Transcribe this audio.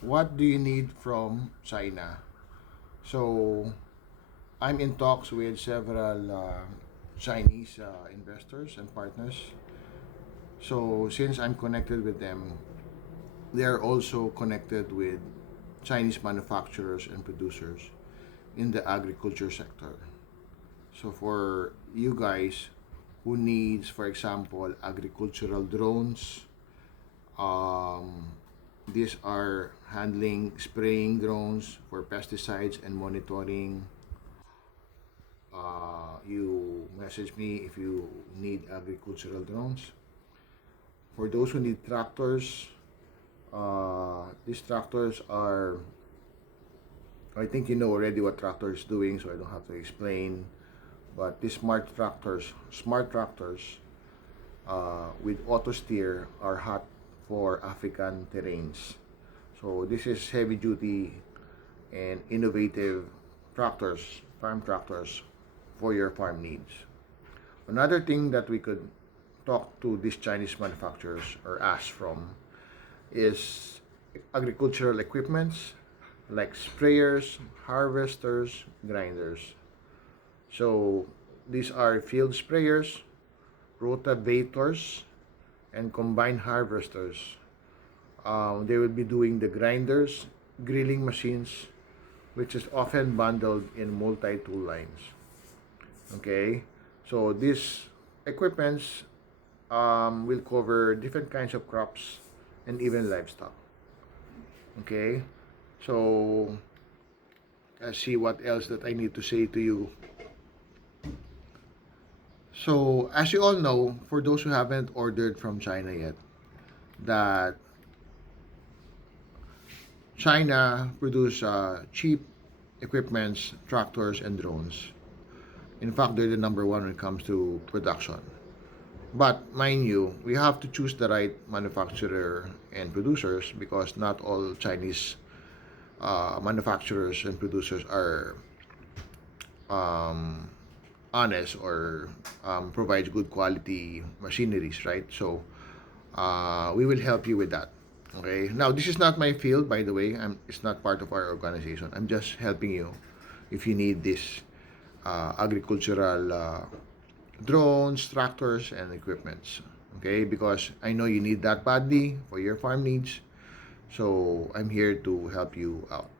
what do you need from China? So I'm in talks with several Chinese investors and partners. So since I'm connected with them, they are also connected with Chinese manufacturers and producers in the agriculture sector. So for you guys who needs, for example, agricultural drones, um, these are handling spraying drones for pesticides and monitoring. You message me if you need agricultural drones. For those who need tractors, these tractors are, I think you know already what tractor is doing, so I don't have to explain. But these smart tractors with auto steer are hot for African terrains. So this is heavy duty and innovative tractors, farm tractors for your farm needs. Another thing that we could talk to these Chinese manufacturers or ask from is agricultural equipments like sprayers, harvesters, grinders. So these are field sprayers, rotavators, and combine harvesters. They will be doing the grinders, grilling machines, which is often bundled in multi-tool lines. Okay, so these equipments will cover different kinds of crops and even livestock. Okay, so let's see what else that I need to say to you. So as you all know, for those who haven't ordered from China yet, that China produce cheap equipments, tractors, and drones. In fact, they're the number one when it comes to production. But mind you, we have to choose the right manufacturer and producers because not all Chinese manufacturers and producers are um, honest or provide good quality machineries, right? So we will help you with that. Okay. Now, this is not my field, by the way. It's not part of our organization. I'm just helping you if you need this agricultural drones, tractors, and equipments. Okay, because I know you need that badly for your farm needs. So I'm here to help you out.